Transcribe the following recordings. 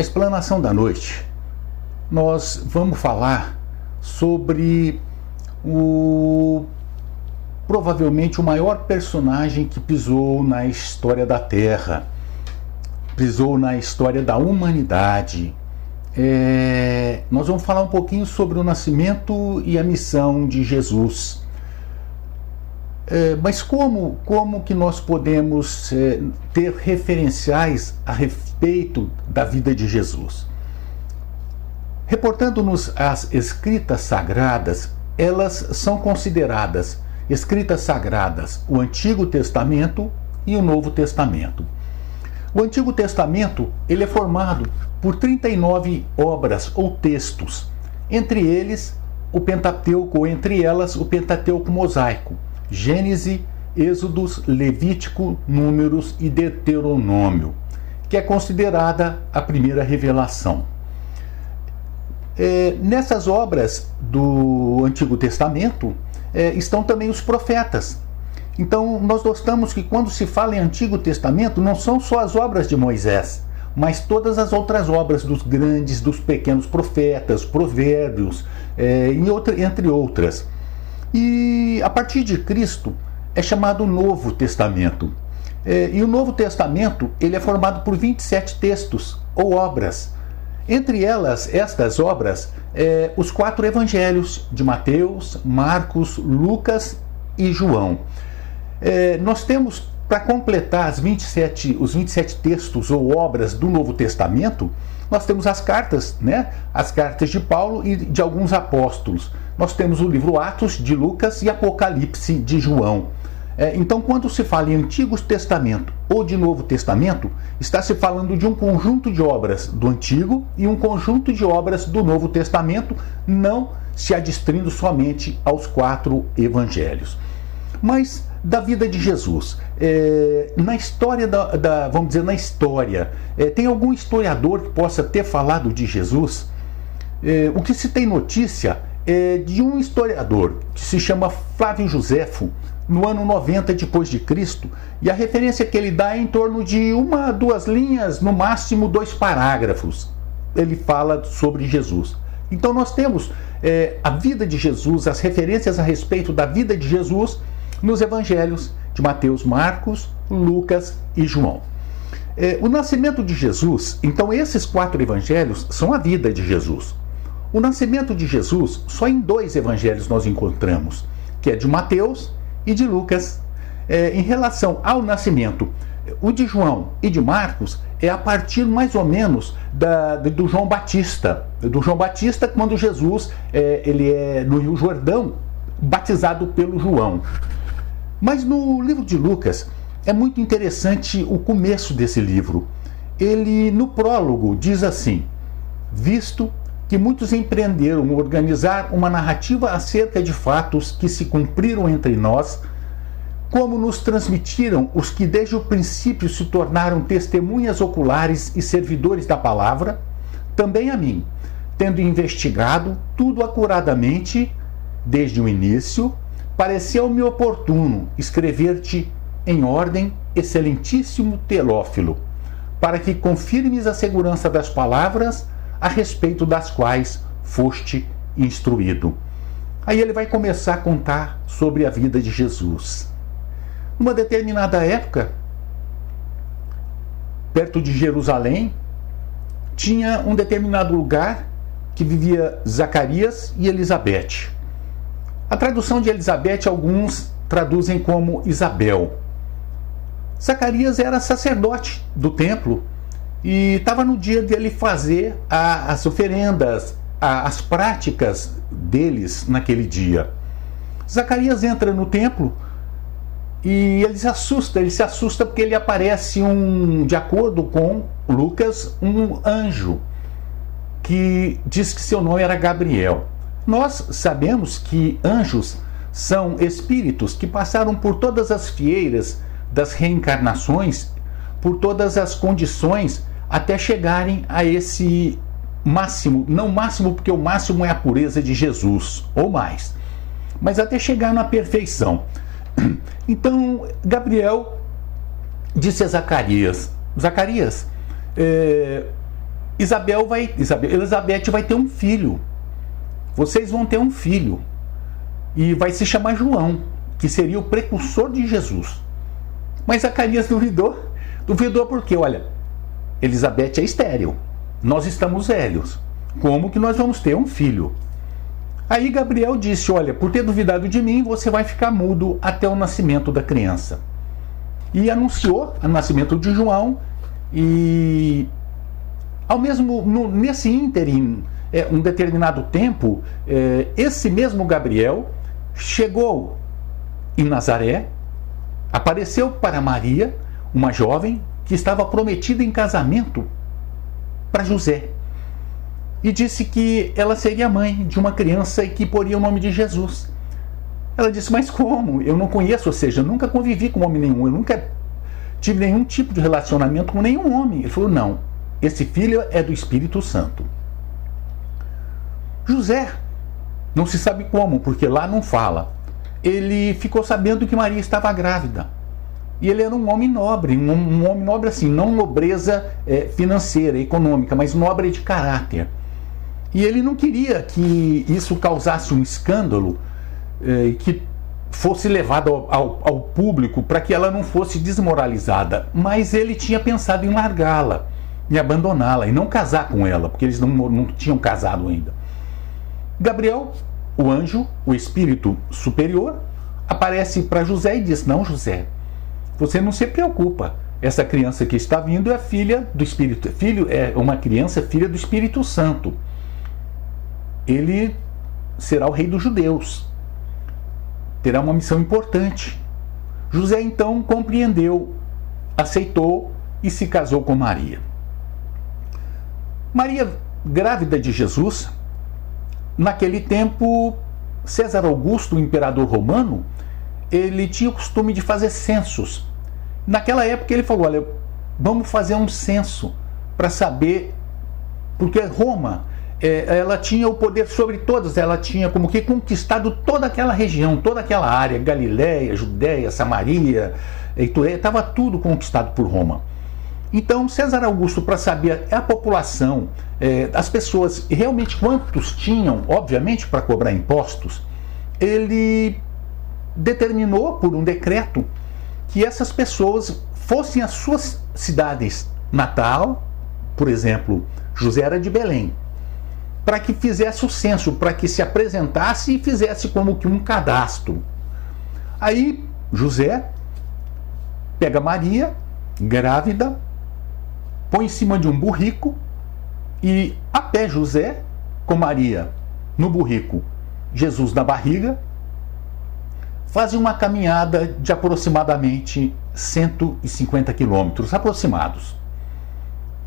a explanação da noite, nós vamos falar sobre provavelmente o maior personagem que pisou na história da Terra, pisou na história da humanidade. Nós vamos falar um pouquinho sobre o nascimento e a missão de Jesus. Mas como que nós podemos ter referenciais a respeito da vida de Jesus? Reportando-nos as escritas sagradas, elas são consideradas escritas sagradas o Antigo Testamento e o Novo Testamento. O Antigo Testamento ele é formado por 39 obras ou textos, entre eles o Pentateuco, ou entre elas o Pentateuco mosaico, Gênese, Êxodos, Levítico, Números e Deuteronômio, que é considerada a primeira revelação. Nessas obras do Antigo Testamento estão também os profetas. Então nós notamos que quando se fala em Antigo Testamento não são só as obras de Moisés, mas todas as outras obras dos grandes, dos pequenos profetas, provérbios, entre outras. E a partir de Cristo é chamado Novo Testamento. E o Novo Testamento ele é formado por 27 textos ou obras. Entre elas, estas obras, os 4 evangelhos de Mateus, Marcos, Lucas e João. Nós temos, para completar os 27 textos ou obras do Novo Testamento, nós temos as cartas, né? As cartas de Paulo e de alguns apóstolos. Nós temos o livro Atos de Lucas e Apocalipse de João. Então, quando se fala em Antigo Testamento ou de Novo Testamento, está se falando de um conjunto de obras do Antigo e um conjunto de obras do Novo Testamento, não se adstrindo somente aos 4 evangelhos. Mas da vida de Jesus, na história vamos dizer, na história, tem algum historiador que possa ter falado de Jesus? O que se tem notícia é de um historiador que se chama Flávio Joséfo, no ano 90 depois de Cristo, e a referência que ele dá é em torno de 1, 2 linhas, no máximo 2 parágrafos. Ele fala sobre Jesus. Então nós temos a vida de Jesus, as referências a respeito da vida de Jesus nos evangelhos de Mateus, Marcos, Lucas e João. O nascimento de Jesus, então esses 4 evangelhos são a vida de Jesus. O nascimento de Jesus, só em 2 evangelhos nós encontramos, que é de Mateus e de Lucas. Em relação ao nascimento, o de João e de Marcos é a partir mais ou menos do João Batista. Do João Batista, quando Jesus ele é no Rio Jordão, batizado pelo João. Mas no livro de Lucas é muito interessante o começo desse livro. Ele, no prólogo, diz assim: visto que muitos empreenderam organizar uma narrativa acerca de fatos que se cumpriram entre nós, como nos transmitiram os que desde o princípio se tornaram testemunhas oculares e servidores da palavra, também a mim, tendo investigado tudo acuradamente desde o início, pareceu-me oportuno escrever-te em ordem, excelentíssimo Teófilo, para que confirmes a segurança das palavras a respeito das quais foste instruído. Aí ele vai começar a contar sobre a vida de Jesus. Numa determinada época, perto de Jerusalém, tinha um determinado lugar que vivia Zacarias e Elizabeth. A tradução de Elizabeth, alguns traduzem como Isabel. Zacarias era sacerdote do templo e estava no dia dele fazer as oferendas, as práticas deles naquele dia. Zacarias entra no templo e ele se assusta porque ele aparece, de acordo com Lucas, um anjo que diz que seu nome era Gabriel. Nós sabemos que anjos são espíritos que passaram por todas as fieiras das reencarnações, por todas as condições, até chegarem a esse máximo, não máximo porque o máximo é a pureza de Jesus, ou mais, mas até chegar na perfeição. Então, Gabriel disse a Zacarias, Elizabeth vai ter um filho. Vocês vão ter um filho. E vai se chamar João, que seria o precursor de Jesus. Mas Zacarias duvidou. Duvidou porque, olha, Elizabeth é estéril. Nós estamos velhos. Como que nós vamos ter um filho? Aí Gabriel disse, olha, por ter duvidado de mim, você vai ficar mudo até o nascimento da criança. E anunciou o nascimento de João e nesse ínterim, um determinado tempo, esse mesmo Gabriel chegou em Nazaré, apareceu para Maria, uma jovem que estava prometida em casamento para José, e disse que ela seria mãe de uma criança e que poria o nome de Jesus. Ela disse, mas como? Eu não conheço, ou seja, eu nunca convivi com homem nenhum, eu nunca tive nenhum tipo de relacionamento com nenhum homem. Ele falou, não, esse filho é do Espírito Santo. José, não se sabe como, porque lá não fala, ele ficou sabendo que Maria estava grávida. E ele era um homem nobre, um homem nobre assim, não nobreza financeira, econômica, mas nobre de caráter. E ele não queria que isso causasse um escândalo, que fosse levado ao público para que ela não fosse desmoralizada. Mas ele tinha pensado em largá-la, em abandoná-la e não casar com ela, porque eles não tinham casado ainda. Gabriel, o anjo, o espírito superior, aparece para José e diz, não, José, você não se preocupa, essa criança que está vindo é filha do Espírito, é uma criança filha do Espírito Santo. Ele será o rei dos judeus, terá uma missão importante. José então compreendeu, aceitou e se casou com Maria. Maria, grávida de Jesus, naquele tempo, César Augusto, o imperador romano, ele tinha o costume de fazer censos. Naquela época ele falou, olha, vamos fazer um censo para saber, porque Roma, ela tinha o poder sobre todas, ela tinha como que conquistado toda aquela região, toda aquela área, Galiléia, Judéia, Samaria, Itureia, estava tudo conquistado por Roma. Então César Augusto, para saber a população, as pessoas, realmente quantos tinham, obviamente para cobrar impostos, ele determinou por um decreto que essas pessoas fossem às suas cidades natal, por exemplo, José era de Belém, para que fizesse o censo, para que se apresentasse e fizesse como que um cadastro. Aí José pega Maria, grávida, põe em cima de um burrico e a pé José com Maria no burrico, Jesus na barriga, fazem uma caminhada de aproximadamente 150 quilômetros aproximados,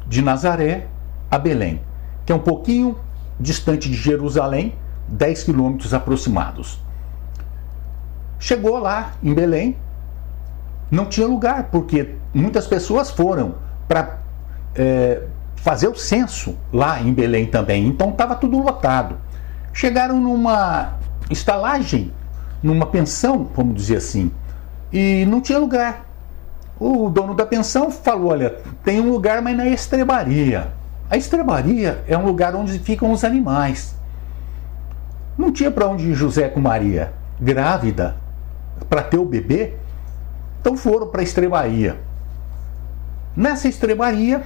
de Nazaré a Belém, que é um pouquinho distante de Jerusalém, 10 quilômetros aproximados. Chegou lá em Belém, não tinha lugar, porque muitas pessoas foram para fazer o censo lá em Belém também, então estava tudo lotado. Chegaram numa estalagem, numa pensão, vamos dizer assim, e não tinha lugar. O dono da pensão falou, olha, tem um lugar, mas na estrebaria. A estrebaria é um lugar onde ficam os animais. Não tinha para onde ir José com Maria, grávida, para ter o bebê, então foram para a estrebaria. Nessa estrebaria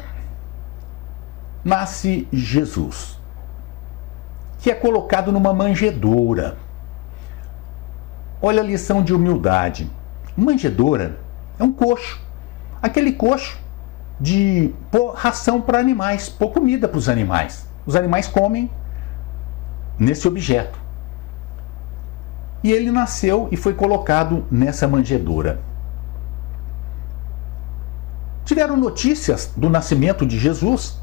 nasce Jesus, que é colocado numa manjedoura. Olha a lição de humildade. Manjedoura é um coxo. Aquele coxo de pôr ração para animais, pôr comida para os animais. Os animais comem nesse objeto. E ele nasceu e foi colocado nessa manjedoura. Tiveram notícias do nascimento de Jesus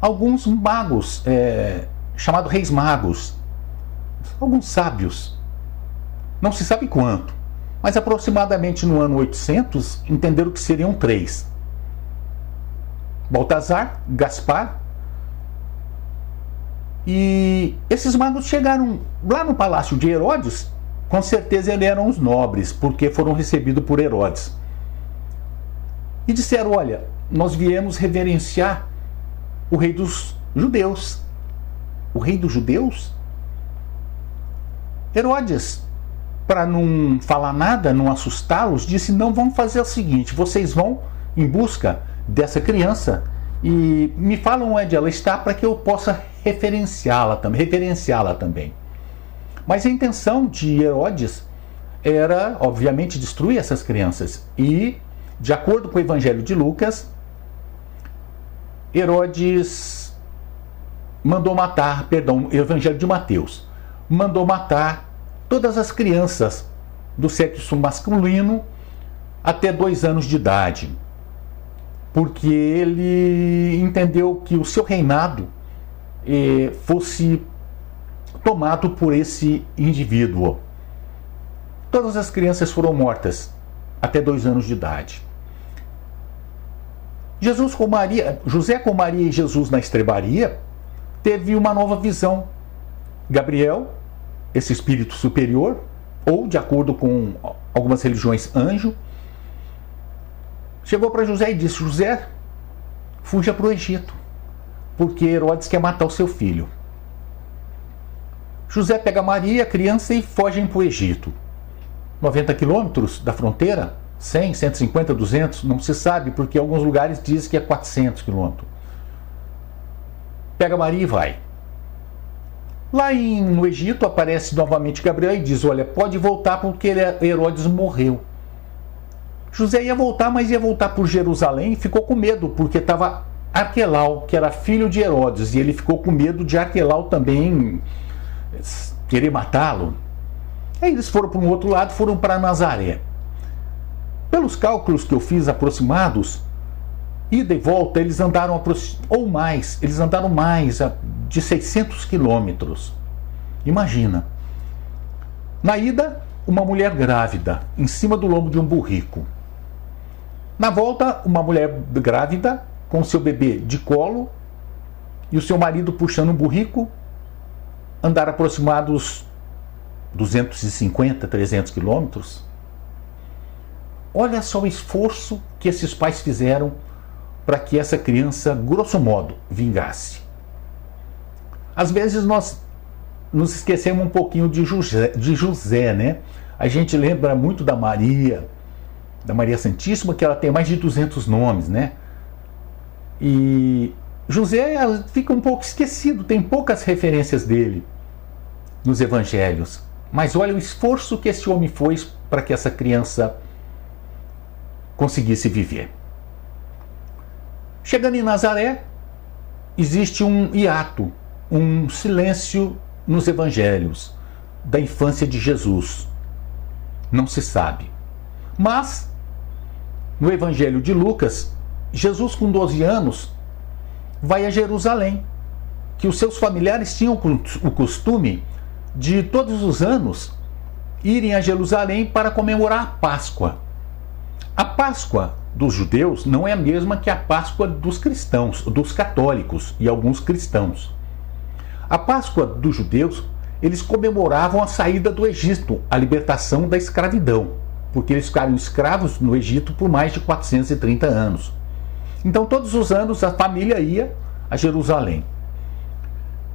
alguns magos, chamados reis magos, alguns sábios. Não se sabe quanto, mas aproximadamente no ano 800 entenderam que seriam 3. Baltazar, Gaspar, e esses magos chegaram lá no palácio de Herodes, com certeza eles eram os nobres, porque foram recebidos por Herodes. E disseram, olha, nós viemos reverenciar o rei dos judeus. O rei dos judeus? Herodes, para não falar nada, não assustá-los, disse: não, vamos fazer o seguinte, vocês vão em busca dessa criança e me falam onde ela está para que eu possa referenciá-la também. Mas a intenção de Herodes era, obviamente, destruir essas crianças. E, de acordo com o Evangelho de Lucas, Herodes mandou matar, perdão, o Evangelho de Mateus, mandou matar todas as crianças do sexo masculino até 2 anos de idade, porque ele entendeu que o seu reinado fosse tomado por esse indivíduo. Todas as crianças foram mortas até 2 anos de idade. José com Maria e Jesus na estrebaria teve uma nova visão. Gabriel, esse espírito superior, ou de acordo com algumas religiões, anjo, chegou para José e disse: José, fuja para o Egito, porque Herodes quer matar o seu filho. José pega Maria, a criança, e fogem para o Egito. 90 quilômetros da fronteira, 100, 150, 200, não se sabe, porque alguns lugares dizem que é 400 quilômetros. Pega Maria e vai. Lá no Egito aparece novamente Gabriel e diz: olha, pode voltar porque Herodes morreu. José ia voltar, mas ia voltar por Jerusalém e ficou com medo, porque estava Arquelau, que era filho de Herodes, e ele ficou com medo de Arquelau também querer matá-lo. Aí eles foram para um outro lado, foram para Nazaré. Pelos cálculos que eu fiz aproximados, ida e volta, eles andaram mais de 600 quilômetros. Imagina. Na ida, uma mulher grávida, em cima do lombo de um burrico. Na volta, uma mulher grávida, com seu bebê de colo, e o seu marido puxando um burrico, andaram aproximados 250, 300 quilômetros. Olha só o esforço que esses pais fizeram para que essa criança, grosso modo, vingasse. Às vezes nós nos esquecemos um pouquinho de José, né? A gente lembra muito da Maria Santíssima, que ela tem mais de 200 nomes, né? E José fica um pouco esquecido, tem poucas referências dele nos evangelhos. Mas olha o esforço que esse homem fez para que essa criança conseguisse viver. Chegando em Nazaré, existe um hiato, um silêncio nos evangelhos da infância de Jesus. Não se sabe. Mas, no evangelho de Lucas, Jesus com 12 anos vai a Jerusalém, que os seus familiares tinham o costume de todos os anos irem a Jerusalém para comemorar a Páscoa. A Páscoa dos judeus não é a mesma que a Páscoa dos cristãos, dos católicos e alguns cristãos. A Páscoa dos judeus, eles comemoravam a saída do Egito, a libertação da escravidão, porque eles ficaram escravos no Egito por mais de 430 anos. Então, todos os anos, a família ia a Jerusalém.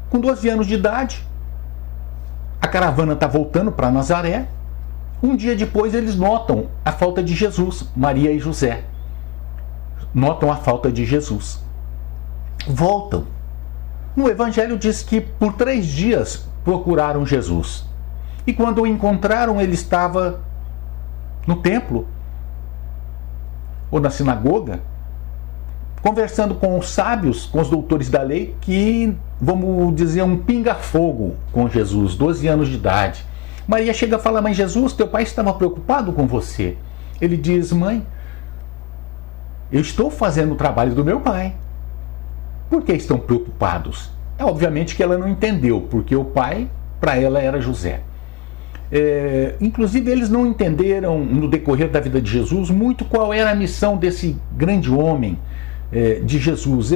Com 12 anos de idade, a caravana está voltando para Nazaré. Um dia depois, eles notam a falta de Jesus, Maria e José. Notam a falta de Jesus. Voltam. No Evangelho diz que por 3 dias procuraram Jesus. E quando o encontraram, ele estava no templo, ou na sinagoga, conversando com os sábios, com os doutores da lei, que, vamos dizer, um pinga-fogo com Jesus, 12 anos de idade. Maria chega e fala: mãe, Jesus, teu pai estava preocupado com você. Ele diz: mãe, eu estou fazendo o trabalho do meu pai. Por que estão preocupados? É obviamente que ela não entendeu, porque o pai, para ela, era José. Inclusive, eles não entenderam, no decorrer da vida de Jesus, muito qual era a missão desse grande homem, de Jesus.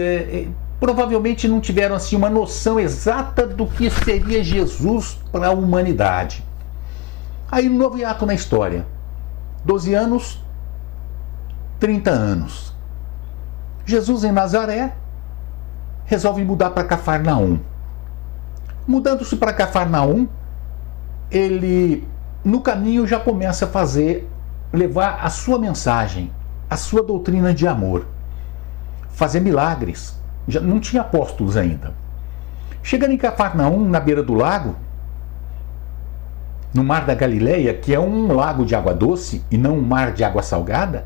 Provavelmente não tiveram assim uma noção exata do que seria Jesus para a humanidade. Aí, um novo hiato na história. 12 anos, 30 anos. Jesus em Nazaré, resolve mudar para Cafarnaum. Mudando-se para Cafarnaum, ele no caminho já começa a levar a sua mensagem, a sua doutrina de amor, fazer milagres. Já não tinha apóstolos ainda. Chegando em Cafarnaum, na beira do lago, no Mar da Galileia, que é um lago de água doce e não um mar de água salgada,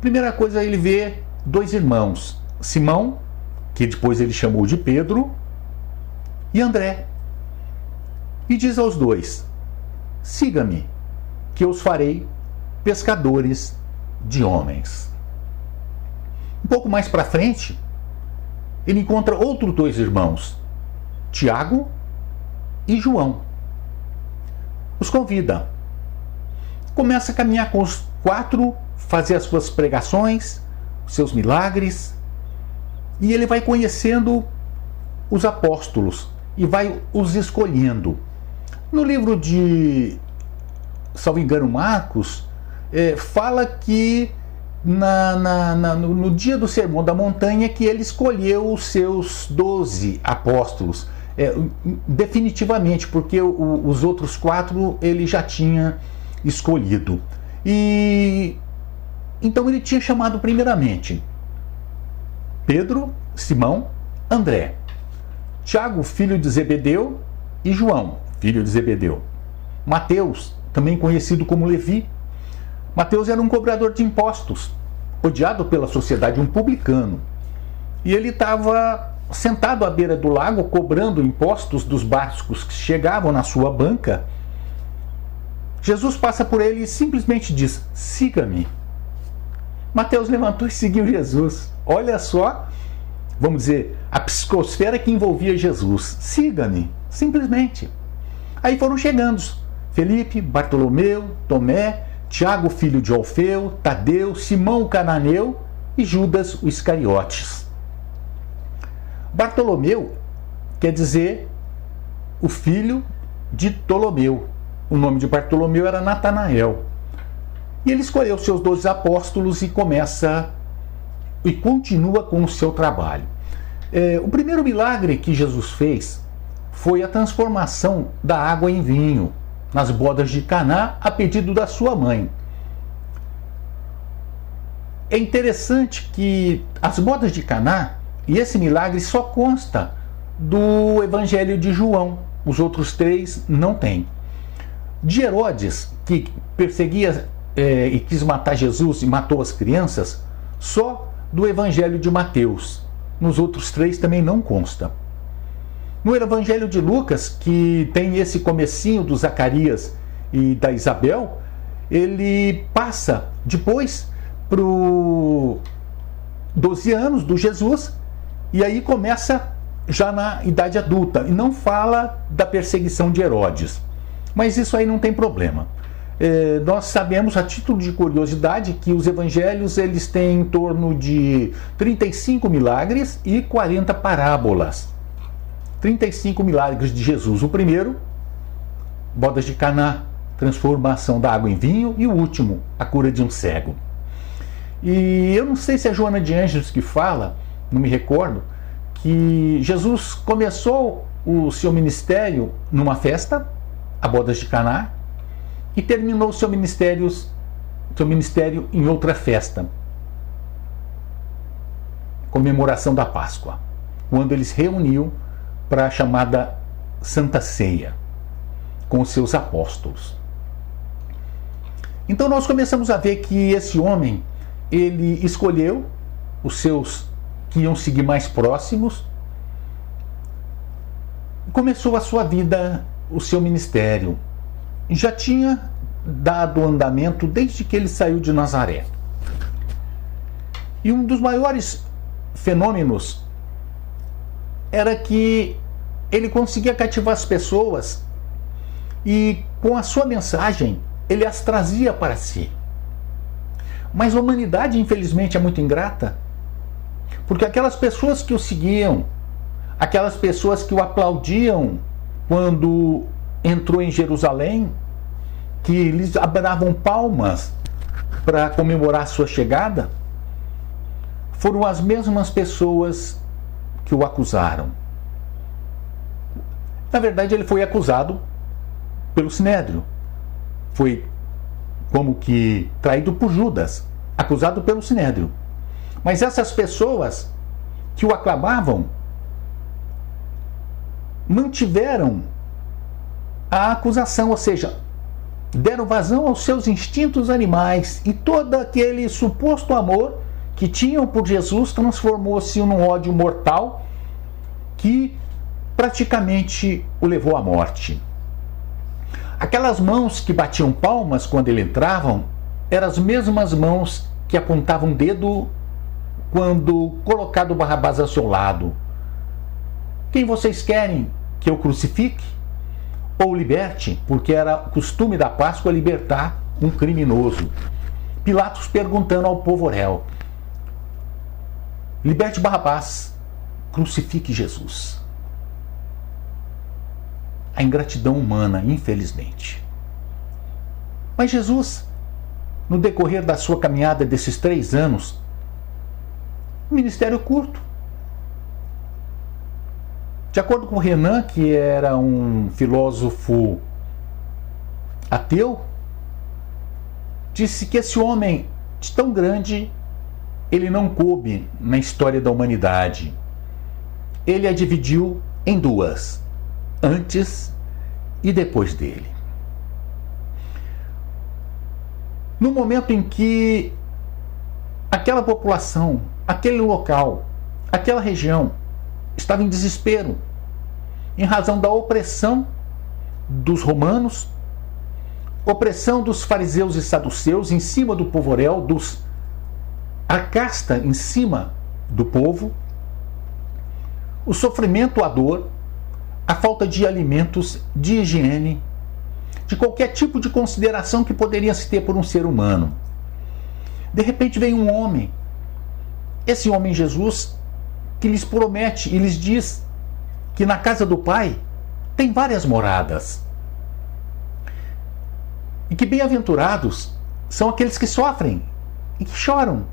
primeira coisa ele vê dois irmãos, Simão, que depois ele chamou de Pedro, e André. E diz aos dois: siga-me, que eu os farei pescadores de homens. Um pouco mais para frente, ele encontra outros dois irmãos, Tiago e João. Os convida. Começa a caminhar com os quatro, fazer as suas pregações, os seus milagres, e ele vai conhecendo os apóstolos e vai os escolhendo. No livro de, salvo engano, Marcos, fala que no dia do Sermão da Montanha que ele escolheu os seus 12 apóstolos, definitivamente, porque os outros 4 ele já tinha escolhido. E então ele tinha chamado primeiramente Pedro, Simão, André, Tiago, filho de Zebedeu, e João, filho de Zebedeu. Mateus, também conhecido como Levi. Mateus era um cobrador de impostos, odiado pela sociedade, um publicano. E ele estava sentado à beira do lago, cobrando impostos dos barcos que chegavam na sua banca. Jesus passa por ele e simplesmente diz: siga-me. Mateus levantou e seguiu Jesus. Olha só, vamos dizer, a psicosfera que envolvia Jesus. Siga-me, simplesmente. Aí foram chegando Felipe, Bartolomeu, Tomé, Tiago, filho de Alfeu, Tadeu, Simão o cananeu e Judas o Iscariotes. Bartolomeu quer dizer o filho de Ptolomeu. O nome de Bartolomeu era Natanael. E ele escolheu seus 12 apóstolos e começa e continua com o seu trabalho. O primeiro milagre que Jesus fez foi a transformação da água em vinho nas bodas de Caná, a pedido da sua mãe. É interessante que as bodas de Caná, e esse milagre só consta do Evangelho de João, os outros 3 não tem. De Herodes, que perseguia e quis matar Jesus e matou as crianças, só do Evangelho de Mateus. Nos outros 3 também não consta. No Evangelho de Lucas, que tem esse comecinho do Zacarias e da Isabel, ele passa depois para os 12 anos do Jesus, e aí começa já na idade adulta, e não fala da perseguição de Herodes. Mas isso aí não tem problema. Nós sabemos, a título de curiosidade, que os evangelhos eles têm em torno de 35 milagres e 40 parábolas. 35 milagres de Jesus. O primeiro, bodas de Caná, transformação da água em vinho, e o último, a cura de um cego. E eu não sei se é Joana de Ângeles que fala, não me recordo, que Jesus começou o seu ministério numa festa, a bodas de Caná, e terminou o seu ministério em outra festa, comemoração da Páscoa, quando eles reuniu para a chamada Santa Ceia com os seus apóstolos. Então nós começamos a ver que esse homem, ele escolheu os seus que iam seguir mais próximos, começou a sua vida, o seu ministério. Já tinha dado andamento desde que ele saiu de Nazaré. E um dos maiores fenômenos era que ele conseguia cativar as pessoas e com a sua mensagem ele as trazia para si. Mas a humanidade, infelizmente, é muito ingrata, porque aquelas pessoas que o seguiam, aquelas pessoas que o aplaudiam quando entrou em Jerusalém, que lhes abravam palmas para comemorar sua chegada, foram as mesmas pessoas que o acusaram. Na verdade, ele foi acusado pelo Sinédrio. Foi como que traído por Judas, acusado pelo Sinédrio. Mas essas pessoas que o aclamavam mantiveram a acusação, ou seja, deram vazão aos seus instintos animais, e todo aquele suposto amor que tinham por Jesus transformou-se num ódio mortal que praticamente o levou à morte. Aquelas mãos que batiam palmas quando ele entrava eram as mesmas mãos que apontavam o dedo quando colocado Barrabás ao seu lado. Quem vocês querem que eu crucifique? Ou liberte? Porque era costume da Páscoa libertar um criminoso. Pilatos perguntando ao povo réu: liberte Barrabás, crucifique Jesus. A ingratidão humana, infelizmente. Mas Jesus, no decorrer da sua caminhada desses 3 anos, ministério curto. De acordo com Renan, que era um filósofo ateu, disse que esse homem tão grande, ele não coube na história da humanidade. Ele a dividiu em 2, antes e depois dele. No momento em que aquela população, aquele local, aquela região estava em desespero, em razão da opressão dos romanos, opressão dos fariseus e saduceus em cima do povoréu, a casta em cima do povo, o sofrimento, a dor, a falta de alimentos, de higiene, de qualquer tipo de consideração que poderia se ter por um ser humano. De repente vem um homem, esse homem Jesus, que lhes promete e lhes diz que na casa do Pai tem várias moradas. E que bem-aventurados são aqueles que sofrem e que choram,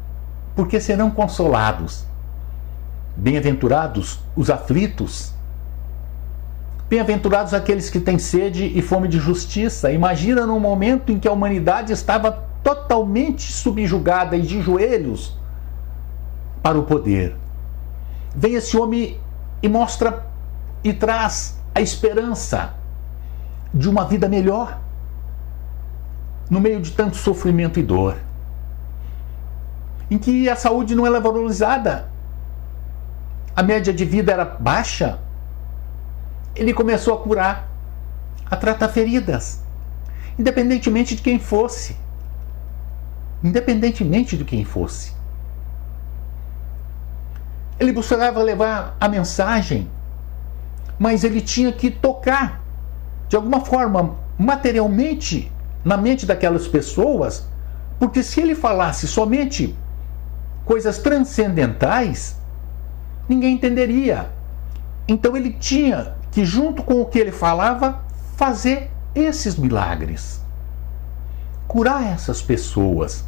porque serão consolados. Bem-aventurados os aflitos. Bem-aventurados aqueles que têm sede e fome de justiça. Imagina num momento em que a humanidade estava totalmente subjugada e de joelhos para o poder. Vem esse homem e mostra e traz a esperança de uma vida melhor no meio de tanto sofrimento e dor, em que a saúde não era valorizada, a média de vida era baixa. Ele começou a curar, a tratar feridas, independentemente de quem fosse. Independentemente de quem fosse. Ele buscava levar a mensagem, mas ele tinha que tocar, de alguma forma, materialmente, na mente daquelas pessoas, porque se ele falasse somente coisas transcendentais, ninguém entenderia. Então ele tinha que, junto com o que ele falava, fazer esses milagres. Curar essas pessoas,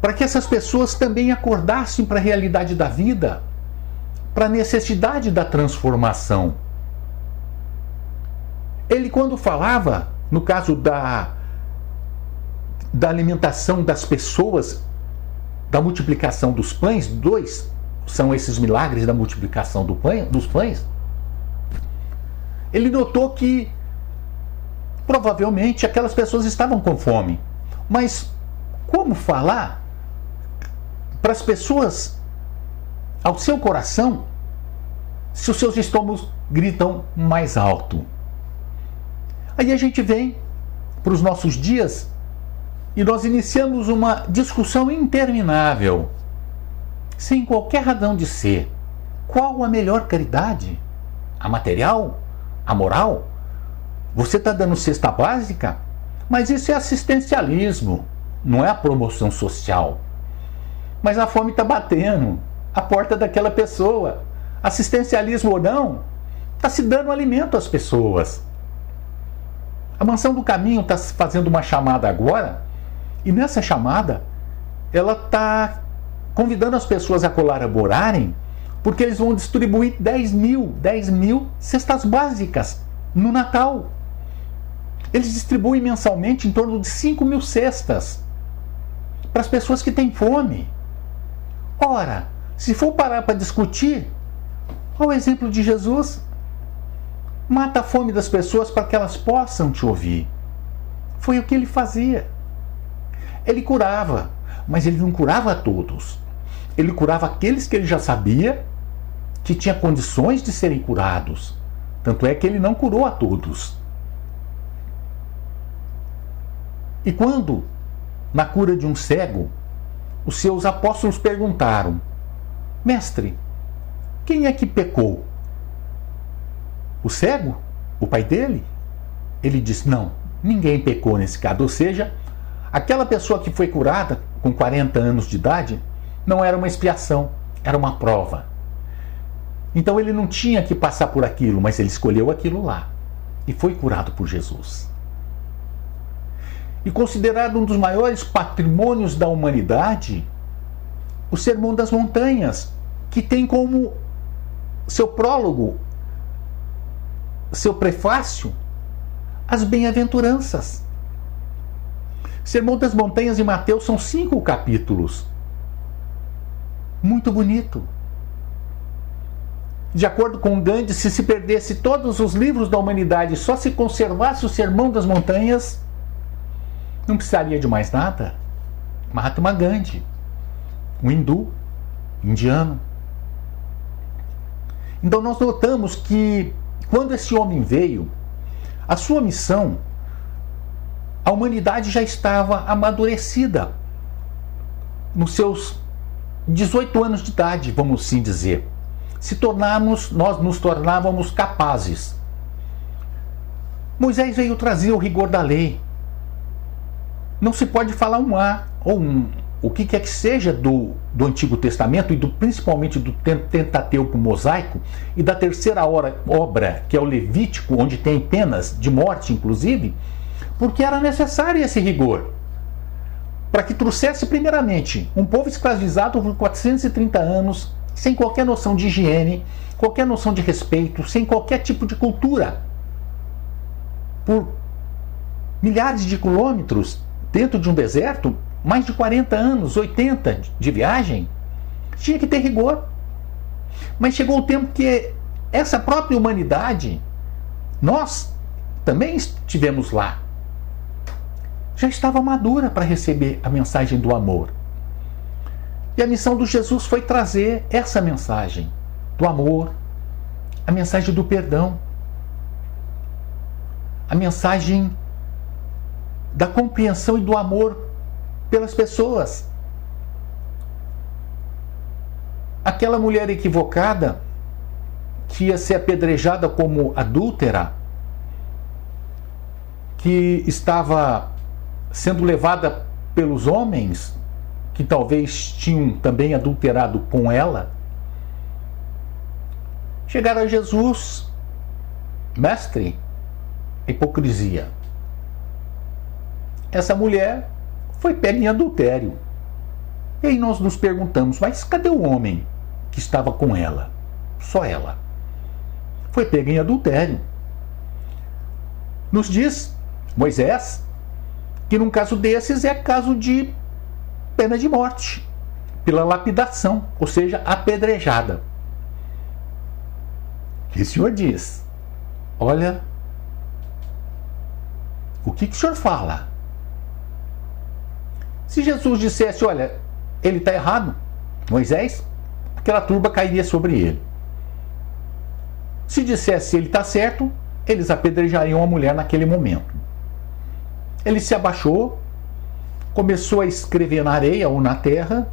para que essas pessoas também acordassem para a realidade da vida, para a necessidade da transformação. Ele, quando falava, no caso da alimentação das pessoas, da multiplicação dos pães, 2 são esses milagres da multiplicação dos pães, ele notou que provavelmente aquelas pessoas estavam com fome. Mas como falar para as pessoas ao seu coração se os seus estômagos gritam mais alto? Aí a gente vem para os nossos dias e nós iniciamos uma discussão interminável, sem qualquer razão de ser. Qual a melhor caridade? A material? A moral? Você está dando cesta básica? Mas isso é assistencialismo, não é a promoção social. Mas a fome está batendo a porta daquela pessoa. Assistencialismo ou não, está se dando alimento às pessoas. A Mansão do Caminho está fazendo uma chamada agora, e nessa chamada ela está convidando as pessoas a colaborarem porque eles vão distribuir 10 mil cestas básicas no Natal. Eles distribuem mensalmente em torno de 5 mil cestas para as pessoas que têm fome. Ora, se for parar para discutir, olha o exemplo de Jesus. Mata a fome das pessoas para que elas possam te ouvir. Foi o que ele fazia. Ele curava, mas ele não curava a todos. Ele curava aqueles que ele já sabia que tinha condições de serem curados. Tanto é que ele não curou a todos. E quando, na cura de um cego, os seus apóstolos perguntaram: Mestre, quem é que pecou? O cego? O pai dele? Ele disse: não, ninguém pecou nesse caso. Ou seja, aquela pessoa que foi curada com 40 anos de idade não era uma expiação, era uma prova. Então ele não tinha que passar por aquilo, mas ele escolheu aquilo lá e foi curado por Jesus. E considerado um dos maiores patrimônios da humanidade, o Sermão das Montanhas, que tem como seu prólogo, seu prefácio, as bem-aventuranças. Sermão das Montanhas e Mateus são 5 capítulos. Muito bonito. De acordo com Gandhi, se perdesse todos os livros da humanidade e só se conservasse o Sermão das Montanhas, não precisaria de mais nada. Mahatma Gandhi, um hindu, indiano. Então nós notamos que quando esse homem veio, a sua missão, a humanidade já estava amadurecida nos seus 18 anos de idade, vamos assim dizer. Nós nos tornávamos capazes. Moisés veio trazer o rigor da lei. Não se pode falar um A ou o que quer que seja do Antigo Testamento e principalmente do Pentateuco mosaico e da terceira obra, que é o Levítico, onde tem penas de morte, inclusive, porque era necessário esse rigor para que trouxesse, primeiramente, um povo escravizado por 430 anos, sem qualquer noção de higiene, qualquer noção de respeito, sem qualquer tipo de cultura, por milhares de quilômetros dentro de um deserto, mais de 40 anos, 80 de viagem, tinha que ter rigor. Mas chegou o tempo que essa própria humanidade, nós também estivemos lá, já estava madura para receber a mensagem do amor. E a missão do Jesus foi trazer essa mensagem do amor, a mensagem do perdão, a mensagem da compreensão e do amor pelas pessoas. Aquela mulher equivocada que ia ser apedrejada como adúltera, que estava sendo levada pelos homens que talvez tinham também adulterado com ela, chegaram a Jesus: mestre, hipocrisia. Essa mulher foi pega em adultério. E aí nós nos perguntamos: mas cadê o homem que estava com ela? Só ela. Foi pega em adultério. Nos diz Moisés que num caso desses é caso de pena de morte, pela lapidação, ou seja, apedrejada. E o Senhor diz: olha, o que o Senhor fala? Se Jesus dissesse: olha, ele está errado, Moisés, aquela turba cairia sobre ele. Se dissesse ele está certo, eles apedrejariam a mulher naquele momento. Ele se abaixou, começou a escrever na areia ou na terra,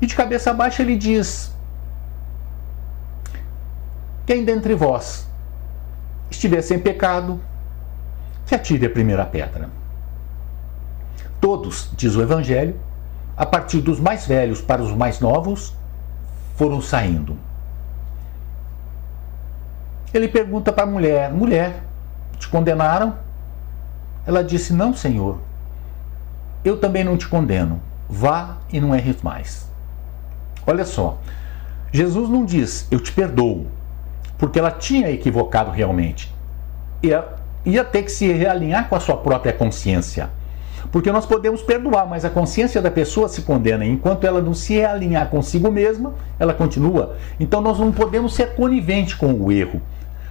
e de cabeça baixa ele diz: quem dentre vós estiver sem pecado, que atire a primeira pedra. Todos, diz o Evangelho, a partir dos mais velhos para os mais novos, foram saindo. Ele pergunta para a mulher: mulher, te condenaram? Ela disse: não, Senhor, eu também não te condeno. Vá e não erres mais. Olha só, Jesus não diz, eu te perdoo, porque ela tinha equivocado realmente. Ia ter que se realinhar com a sua própria consciência. Porque nós podemos perdoar, mas a consciência da pessoa se condena. Enquanto ela não se realinhar consigo mesma, ela continua. Então nós não podemos ser coniventes com o erro.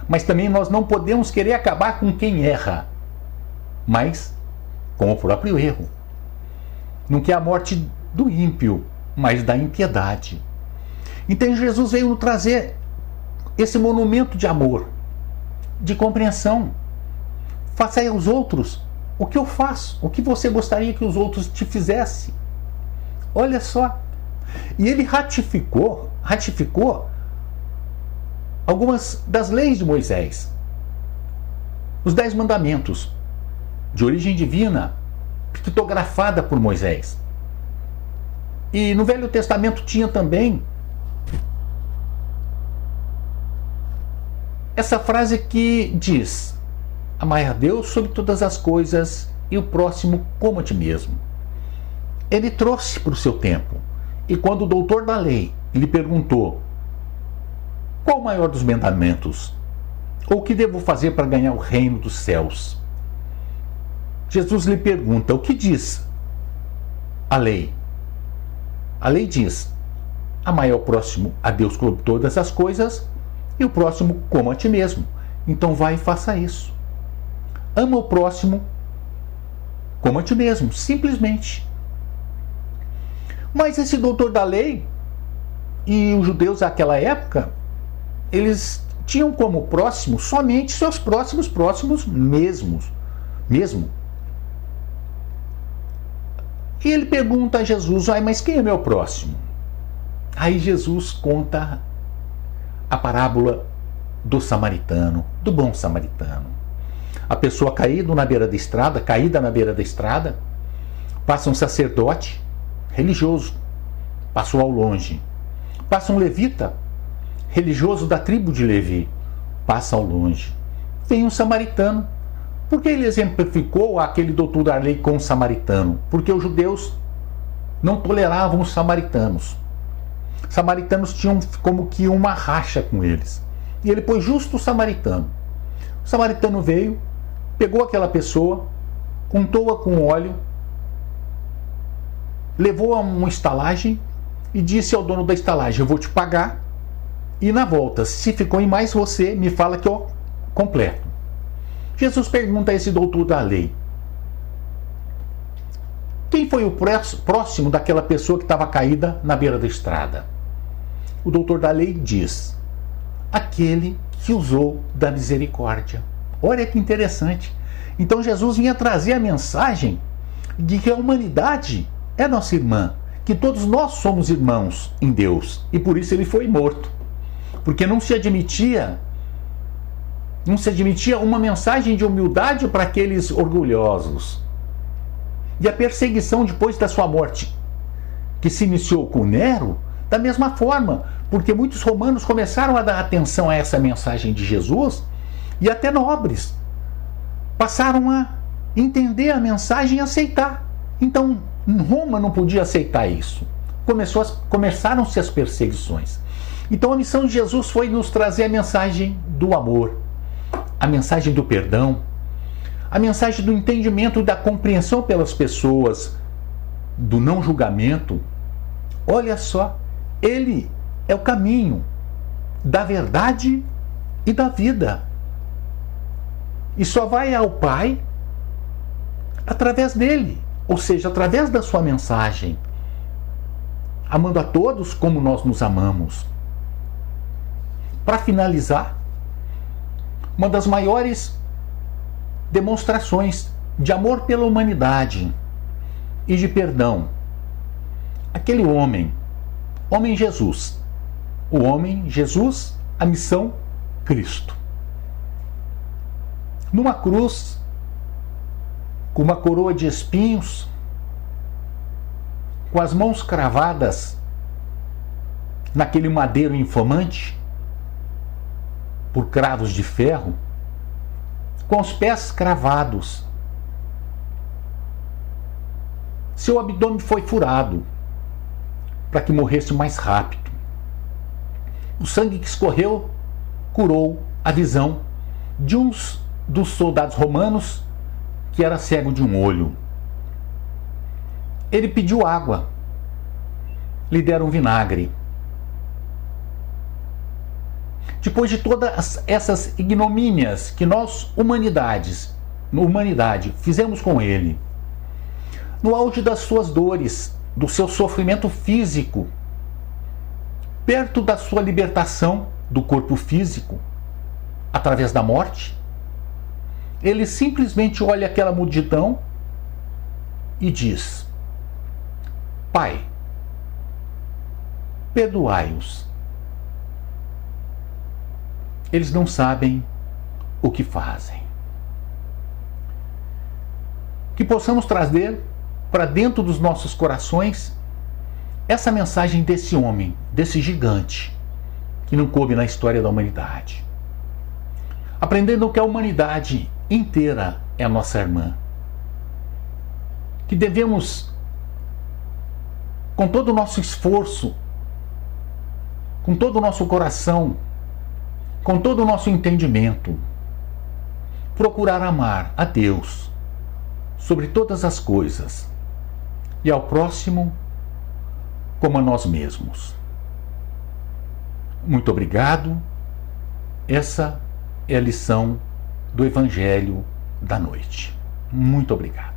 Mas também nós não podemos querer acabar com quem erra, mas com o próprio erro. Não quer a morte do ímpio, mas da impiedade. Então Jesus veio nos trazer esse monumento de amor, de compreensão. Faça aí aos outros o que eu faço, o que você gostaria que os outros te fizessem. Olha só. E ele ratificou algumas das leis de Moisés. Os 10 mandamentos, de origem divina, pictografada por Moisés. E no Velho Testamento tinha também essa frase que diz: amai a Deus sobre todas as coisas e o próximo como a ti mesmo. Ele trouxe para o seu tempo. E quando o doutor da lei lhe perguntou: qual o maior dos mandamentos? Ou o que devo fazer para ganhar o reino dos céus? Jesus lhe pergunta: o que diz a lei? A lei diz: amai ao próximo a Deus sobre todas as coisas e o próximo como a ti mesmo. Então vai e faça isso. Ama o próximo como a ti mesmo, simplesmente. Mas esse doutor da lei e os judeus daquela época, eles tinham como próximo somente seus próximos mesmo. E ele pergunta a Jesus: mas quem é meu próximo? Aí Jesus conta a parábola do samaritano, do bom samaritano. A pessoa caída na beira da estrada, passa um sacerdote religioso, passou ao longe. Passa um levita, religioso da tribo de Levi, passa ao longe. Vem um samaritano. Por que ele exemplificou aquele doutor da lei com o samaritano? Porque os judeus não toleravam os samaritanos. Os samaritanos tinham como que uma racha com eles. E ele pôs justo o samaritano. O samaritano veio, pegou aquela pessoa, untou-a com óleo, levou a uma estalagem e disse ao dono da estalagem: eu vou te pagar, e na volta, se ficou em mais, você me fala que eu completo. Jesus pergunta a esse doutor da lei: quem foi o próximo daquela pessoa que estava caída na beira da estrada? O doutor da lei diz: aquele que usou da misericórdia. Olha que interessante. Então Jesus vinha trazer a mensagem de que a humanidade é nossa irmã, que todos nós somos irmãos em Deus, e por isso ele foi morto, porque não se admitia uma mensagem de humildade para aqueles orgulhosos. E a perseguição depois da sua morte, que se iniciou com Nero, da mesma forma, porque muitos romanos começaram a dar atenção a essa mensagem de Jesus, e até nobres passaram a entender a mensagem e aceitar. Então, Roma não podia aceitar isso. Começaram-se as perseguições. Então a missão de Jesus foi nos trazer a mensagem do amor, a mensagem do perdão, a mensagem do entendimento e da compreensão pelas pessoas, do não julgamento. Olha só, ele é o caminho da verdade e da vida. E só vai ao Pai através dele, ou seja, através da sua mensagem, amando a todos como nós nos amamos. Para finalizar, uma das maiores demonstrações de amor pela humanidade e de perdão, aquele homem Jesus, o homem Jesus, a missão Cristo. Numa cruz, com uma coroa de espinhos, com as mãos cravadas naquele madeiro infamante, por cravos de ferro, com os pés cravados. Seu abdômen foi furado para que morresse mais rápido. O sangue que escorreu curou a visão de um dos soldados romanos que era cego de um olho. Ele pediu água, lhe deram vinagre. Depois de todas essas ignomínias que nós, humanidade, fizemos com ele, no auge das suas dores, do seu sofrimento físico, perto da sua libertação do corpo físico, através da morte, ele simplesmente olha aquela multidão e diz: Pai, perdoai-os. Eles não sabem o que fazem. Que possamos trazer para dentro dos nossos corações essa mensagem desse homem, desse gigante, que não coube na história da humanidade. Aprendendo que a humanidade inteira é a nossa irmã. Que devemos, com todo o nosso esforço, com todo o nosso coração, com todo o nosso entendimento, procurar amar a Deus sobre todas as coisas e ao próximo como a nós mesmos. Muito obrigado. Essa é a lição do Evangelho da noite. Muito obrigado.